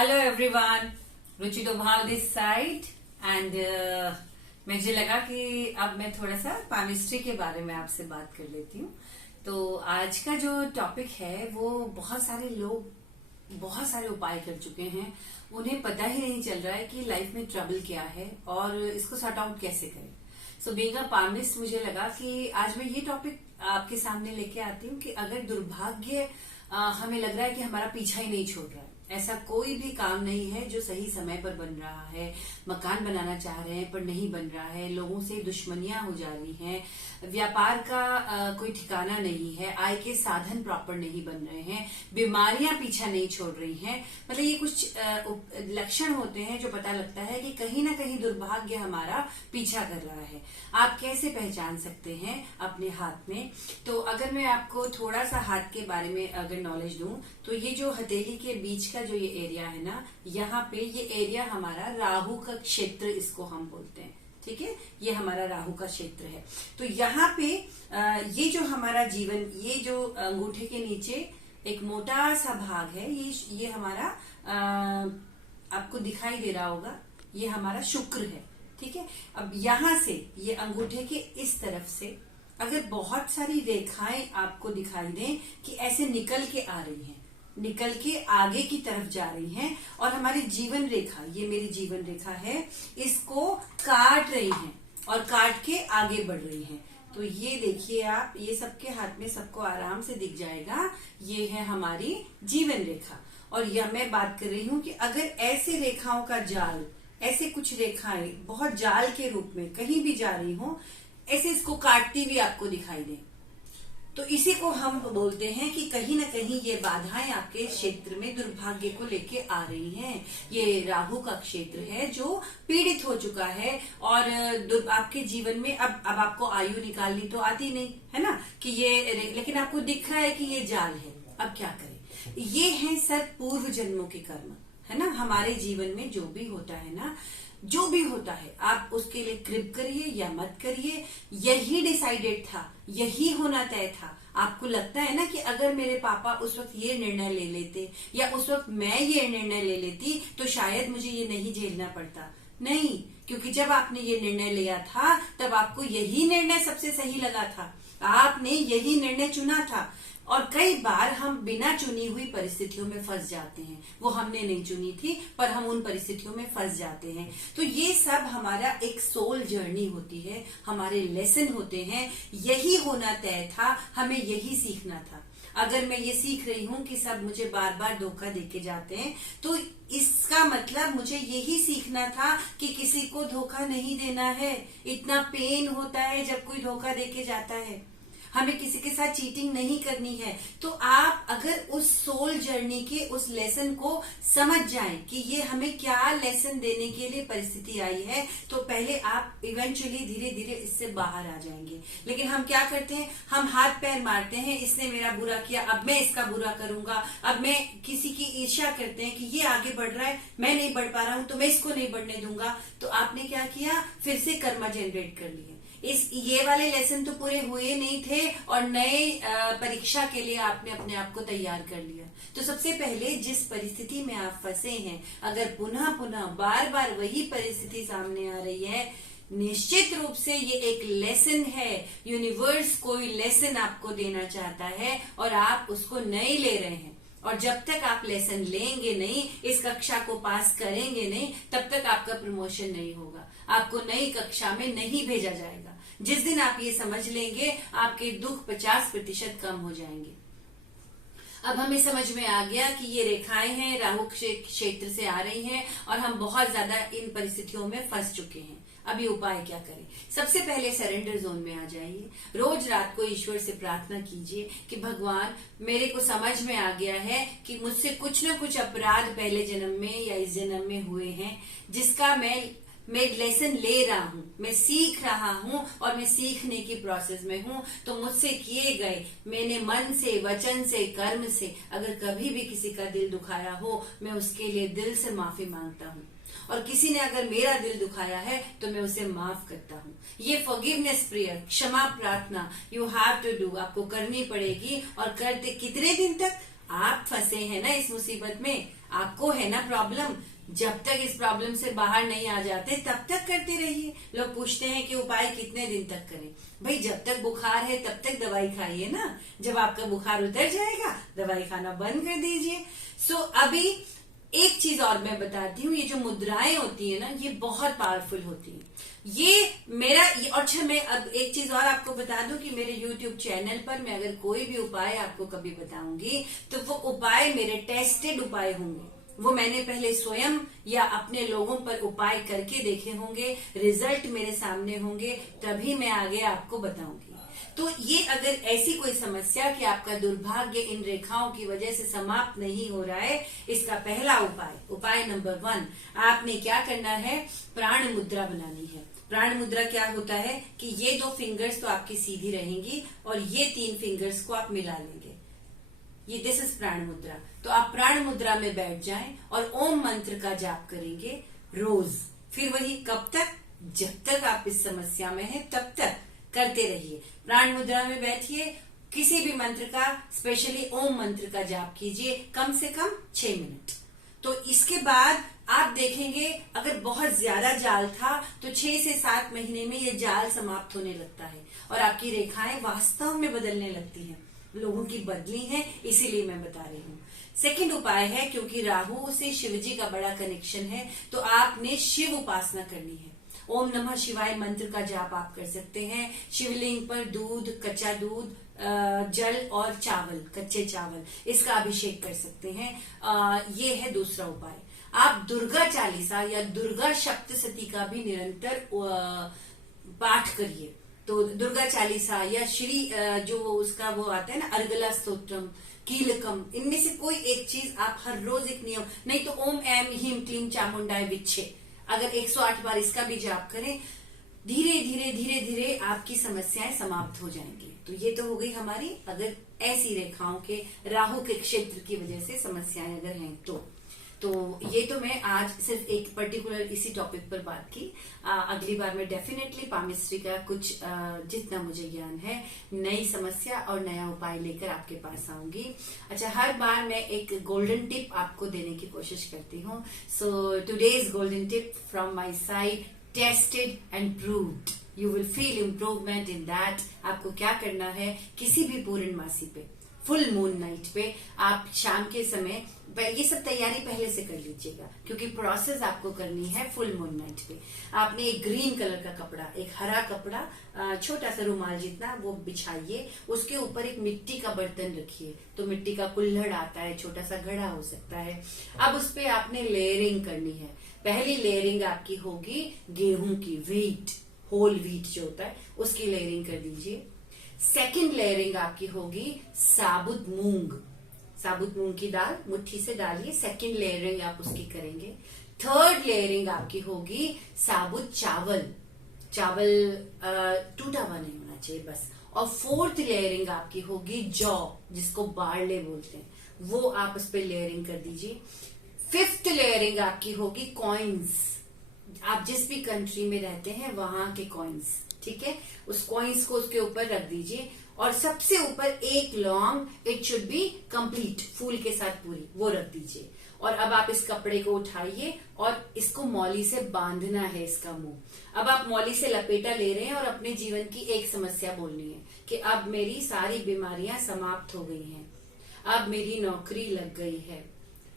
Hello everyone, Ruchi Doval this side and मुझे लगा कि अब मैं थोड़ा सा पामिस्ट्री के बारे में आपसे बात कर लेती हूँ। तो आज का जो टॉपिक है वो बहुत सारे लोग बहुत सारे उपाय कर चुके हैं, उन्हें पता ही नहीं चल रहा है कि लाइफ में ट्रबल क्या है और इसको सॉर्ट आउट कैसे करें। सो बीइंग अ पामिस्ट मुझे लगा कि आज मैं ये टॉपिक आपके सामने लेके आती हूँ कि अगर दुर्भाग्य हमें लग रहा है कि हमारा पीछा ही नहीं छोड़ रहा है, ऐसा कोई भी काम नहीं है जो सही समय पर बन रहा है। मकान बनाना चाह रहे हैं पर नहीं बन रहा है, लोगों से दुश्मनियां हो जा रही हैं, व्यापार का कोई ठिकाना नहीं है, आय के साधन प्रॉपर नहीं बन रहे हैं, बीमारियां पीछा नहीं छोड़ रही हैं। मतलब ये कुछ लक्षण होते हैं जो पता लगता है कि कहीं ना कहीं दुर्भाग्य हमारा पीछा कर रहा है। आप कैसे पहचान सकते हैं अपने हाथ में? तो अगर मैं आपको थोड़ा सा हाथ के बारे में अगर नॉलेज दूं तो ये जो हथेली के बीच का जो ये एरिया है ना, यहाँ पे ये एरिया हमारा राहु का क्षेत्र इसको हम बोलते हैं। ठीक है, ये हमारा राहु का क्षेत्र है। तो यहाँ पे ये जो हमारा जीवन, ये जो अंगूठे के नीचे एक मोटा सा भाग है, ये हमारा आपको दिखाई दे रहा होगा, ये हमारा शुक्र है। ठीक है, अब यहां से ये अंगूठे के इस तरफ से अगर बहुत सारी रेखाएं आपको दिखाई दें कि ऐसे निकल के आ रही हैं, निकल के आगे की तरफ जा रही हैं और हमारी जीवन रेखा, ये मेरी जीवन रेखा है, इसको काट रही हैं और काट के आगे बढ़ रही हैं। तो ये देखिए आप, ये सबके हाथ में सबको आराम से दिख जाएगा, ये है हमारी जीवन रेखा। और यह मैं बात कर रही हूं कि अगर ऐसे रेखाओं का जाल, ऐसे कुछ रेखाएं बहुत जाल के रूप में कहीं भी जा रही हो, ऐसे इसको काटती भी आपको दिखाई दे, तो इसी को हम बोलते हैं कि कहीं ना कहीं ये बाधाएं आपके क्षेत्र में दुर्भाग्य को लेके आ रही हैं। ये राहु का क्षेत्र है जो पीड़ित हो चुका है और आपके जीवन में अब आपको आयु निकालनी तो आती नहीं है ना कि ये, लेकिन आपको दिख रहा है कि ये जाल है। अब क्या करें? ये है सर पूर्व जन्मों के कर्म, है ना। हमारे जीवन में जो भी होता है ना, जो भी होता है, आप उसके लिए कृप करिए या मत करिए, यही डिसाइडेड था, यही होना तय था। आपको लगता है ना कि अगर मेरे पापा उस वक्त ये निर्णय ले लेते या उस वक्त मैं ये निर्णय ले लेती तो शायद मुझे ये नहीं झेलना पड़ता। नहीं, क्योंकि जब आपने ये निर्णय लिया था तब आपको यही निर्णय सबसे सही लगा था, आपने यही निर्णय चुना था। और कई बार हम बिना चुनी हुई परिस्थितियों में फंस जाते हैं, वो हमने नहीं चुनी थी पर हम उन परिस्थितियों में फंस जाते हैं। तो ये सब हमारा एक सोल जर्नी होती है, हमारे लेसन होते हैं, यही होना तय था, हमें यही सीखना था। अगर मैं ये सीख रही हूँ कि सब मुझे बार बार धोखा देके जाते हैं, तो इसका मतलब मुझे यही सीखना था कि किसी को धोखा नहीं देना है। इतना पेन होता है जब कोई धोखा देके जाता है, हमें किसी के साथ चीटिंग नहीं करनी है। तो आप अगर उस सोल जर्नी के उस लेसन को समझ जाएं कि ये हमें क्या लेसन देने के लिए परिस्थिति आई है, तो पहले आप इवेंचुअली धीरे धीरे इससे बाहर आ जाएंगे। लेकिन हम क्या करते हैं, हम हाथ पैर मारते हैं, इसने मेरा बुरा किया, अब मैं इसका बुरा करूंगा, अब मैं किसी की ईर्ष्या करते हैं कि ये आगे बढ़ रहा है, मैं नहीं बढ़ पा रहा हूं तो मैं इसको नहीं बढ़ने दूंगा। तो आपने क्या किया, फिर से कर्मा जनरेट कर लिए। ये वाले लेसन तो पूरे हुए नहीं थे और नए परीक्षा के लिए आपने अपने आप को तैयार कर लिया। तो सबसे पहले जिस परिस्थिति में आप फंसे हैं, अगर पुनः पुनः बार बार वही परिस्थिति सामने आ रही है, निश्चित रूप से ये एक लेसन है। यूनिवर्स कोई लेसन आपको देना चाहता है और आप उसको नहीं ले रहे हैं। और जब तक आप लेसन लेंगे नहीं, इस कक्षा को पास करेंगे नहीं, तब तक आपका प्रमोशन नहीं होगा, आपको नई कक्षा में नहीं भेजा जाएगा। जिस दिन आप ये समझ लेंगे, आपके दुख 50% कम हो जाएंगे। अब हमें समझ में आ गया कि ये रेखाएं हैं, राहु क्षेत्र से आ रही हैं और हम बहुत ज्यादा इन परिस्थितियों में फंस चुके हैं। अभी उपाय क्या करें? सबसे पहले सरेंडर जोन में आ जाइए। रोज रात को ईश्वर से प्रार्थना कीजिए कि भगवान, मेरे को समझ में आ गया है कि मुझसे कुछ न कुछ अपराध पहले जन्म में या इस जन्म में हुए हैं, जिसका मैं लेसन ले रहा हूँ, मैं सीख रहा हूँ और मैं सीखने की प्रोसेस में हूँ। तो मुझसे किए गए, मैंने मन से, वचन से, कर्म से अगर कभी भी किसी का दिल दुखाया हो, मैं उसके लिए दिल से माफी मांगता हूँ। और किसी ने अगर मेरा दिल दुखाया है तो मैं उसे माफ करता हूँ। ये फॉरगिवनेस प्रेयर, क्षमा प्रार्थना यू हैव टू डू, आपको करनी पड़ेगी। और करते कितने दिन तक? आप फंसे हैं ना इस मुसीबत में, आपको है ना प्रॉब्लम। जब तक इस प्रॉब्लम से बाहर नहीं आ जाते तब तक करते रहिए। लोग पूछते हैं कि उपाय कितने दिन तक करें। भाई जब तक बुखार है तब तक दवाई खाइए ना, जब आपका बुखार उतर जाएगा दवाई खाना बंद कर दीजिए। सो अभी एक चीज और मैं बताती हूँ, ये जो मुद्राएं होती है ना ये बहुत पावरफुल होती है। और अच्छा मैं अब एक चीज और आपको बता दूं कि मेरे YouTube चैनल पर मैं अगर कोई भी उपाय आपको कभी बताऊंगी तो वो उपाय मेरे टेस्टेड उपाय होंगे। वो मैंने पहले स्वयं या अपने लोगों पर उपाय करके देखे होंगे, रिजल्ट मेरे सामने होंगे, तभी मैं आगे आपको बताऊंगी। तो ये अगर ऐसी कोई समस्या कि आपका दुर्भाग्य इन रेखाओं की वजह से समाप्त नहीं हो रहा है, इसका पहला उपाय नंबर 1, आपने क्या करना है, प्राण मुद्रा बनानी है। प्राण मुद्रा क्या होता है कि ये 2 फिंगर्स तो आपकी सीधी रहेंगी और ये 3 फिंगर्स को आप मिला लेंगे। ये दिस इज प्राण मुद्रा। तो आप प्राण मुद्रा में बैठ जाएं और ओम मंत्र का जाप करेंगे रोज। फिर वही कब तक, जब तक आप इस समस्या में हैं तब तक करते रहिए। प्राण मुद्रा में बैठिए, किसी भी मंत्र का, स्पेशली ओम मंत्र का जाप कीजिए कम से कम 6 मिनट। तो इसके बाद आप देखेंगे अगर बहुत ज्यादा जाल था तो 6 से 7 महीने में ये जाल समाप्त होने लगता है और आपकी रेखाएं वास्तव में बदलने लगती हैं। लोगों की बदली है, इसीलिए मैं बता रही हूँ। सेकंड उपाय है, क्योंकि राहु से शिवजी का बड़ा कनेक्शन है तो आपने शिव उपासना करनी है। ओम नमः शिवाय मंत्र का जाप आप कर सकते हैं। शिवलिंग पर दूध, कच्चा दूध, जल और चावल, कच्चे चावल, इसका अभिषेक कर सकते हैं। ये है दूसरा उपाय। आप दुर्गा चालीसा या दुर्गा सप्तशती का भी निरंतर पाठ करिए। तो दुर्गा चालीसा या श्री जो उसका वो आता है ना, अर्गला स्तोत्रम, कीलकम, इनमें से कोई एक चीज आप हर रोज एक नियम, नहीं तो ओम ऐम ह्रीम क्लीम चामुंडाय विच्छे, अगर 108 बार इसका भी जाप करें, धीरे धीरे धीरे धीरे आपकी समस्याएं समाप्त हो जाएंगी। तो ये तो हो गई हमारी अगर ऐसी रेखाओं के, राहु के क्षेत्र की वजह से समस्याएं अगर हैं तो ये तो मैं आज सिर्फ एक पर्टिकुलर इसी टॉपिक पर बात की। अगली बार मैं डेफिनेटली पामिस्ट्री का कुछ जितना मुझे ज्ञान है, नई समस्या और नया उपाय लेकर आपके पास आऊंगी। अच्छा, हर बार मैं एक गोल्डन टिप आपको देने की कोशिश करती हूँ। So today's golden tip from my side, tested and proved, you will feel improvement in that. आपको क्या करना है, किसी भी पूर्णमासी पे, फुल मून नाइट पे आप शाम के समय, ये सब तैयारी पहले से कर लीजिएगा क्योंकि प्रोसेस आपको करनी है फुल मून नाइट पे। आपने एक ग्रीन कलर का कपड़ा, एक हरा कपड़ा, छोटा सा रुमाल जितना, वो बिछाइए। उसके ऊपर एक मिट्टी का बर्तन रखिए। तो मिट्टी का कुल्हड़ आता है, छोटा सा घड़ा हो सकता है। अब उस पे आपने लेयरिंग करनी है। पहली लेयरिंग आपकी होगी गेहूं की, व्हीट, होल व्हीट जो होता है उसकी लेयरिंग कर दीजिए। सेकंड लेयरिंग आपकी होगी साबुत मूंग, साबुत मूंग की दाल मुट्ठी से डालिए, सेकंड लेयरिंग आप उसकी करेंगे। थर्ड लेयरिंग आपकी होगी साबुत चावल, चावल टूटा हुआ नहीं होना चाहिए बस। और फोर्थ लेयरिंग आपकी होगी जौ, जिसको बारले बोलते हैं, वो आप उस पर लेयरिंग कर दीजिए। फिफ्थ लेयरिंग आपकी होगी कॉइन्स, आप जिस भी कंट्री में रहते हैं वहां के कॉइन्स, ठीक है, उस कॉइन्स को उसके ऊपर रख दीजिए। और सबसे ऊपर एक लौंग, इट शुड बी कंप्लीट, फूल के साथ पूरी, वो रख दीजिए। और अब आप इस कपड़े को उठाइए और इसको मौली से बांधना है, इसका मुंह। अब आप मौली से लपेटा ले रहे हैं और अपने जीवन की एक समस्या बोलनी है कि अब मेरी सारी बीमारियां समाप्त हो गई हैं, अब मेरी नौकरी लग गई है,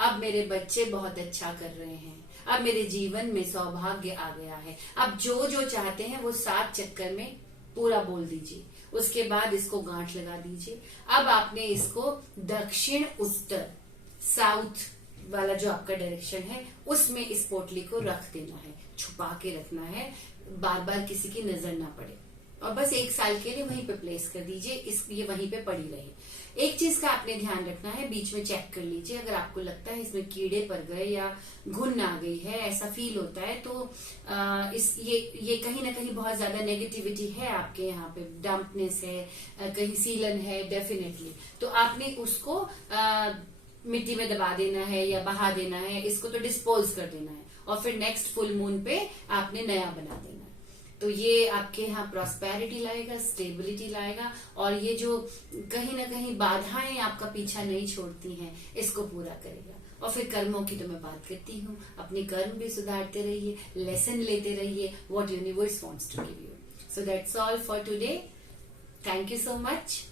अब मेरे बच्चे बहुत अच्छा कर रहे हैं, अब मेरे जीवन में सौभाग्य आ गया है। अब जो जो चाहते हैं वो 7 चक्कर में पूरा बोल दीजिए। उसके बाद इसको गांठ लगा दीजिए। अब आपने इसको दक्षिण उत्तर, साउथ वाला जो आपका डायरेक्शन है उसमें इस पोटली को रख देना है, छुपा के रखना है, बार बार किसी की नजर ना पड़े। और बस 1 साल के लिए वहीं पे प्लेस कर दीजिए, ये वहीं पे पड़ी रहे। एक चीज का आपने ध्यान रखना है, बीच में चेक कर लीजिए, अगर आपको लगता है इसमें कीड़े पड़ गए या घुन आ गई है, ऐसा फील होता है, तो ये कहीं ना कहीं बहुत ज्यादा नेगेटिविटी है आपके यहाँ पे, डम्पनेस है, कहीं सीलन है डेफिनेटली, तो आपने उसको मिट्टी में दबा देना है या बहा देना है, इसको तो डिस्पोज कर देना है और फिर नेक्स्ट फुल मून पे आपने नया बना देना है। तो ये आपके यहाँ प्रॉस्पेरिटी लाएगा, स्टेबिलिटी लाएगा, और ये जो कहीं ना कहीं बाधाएं आपका पीछा नहीं छोड़ती हैं, इसको पूरा करेगा। और फिर कर्मों की तो मैं बात करती हूँ, अपने कर्म भी सुधारते रहिए, लेसन लेते रहिए, what universe wants to give you. So that's all for today. Thank you so much.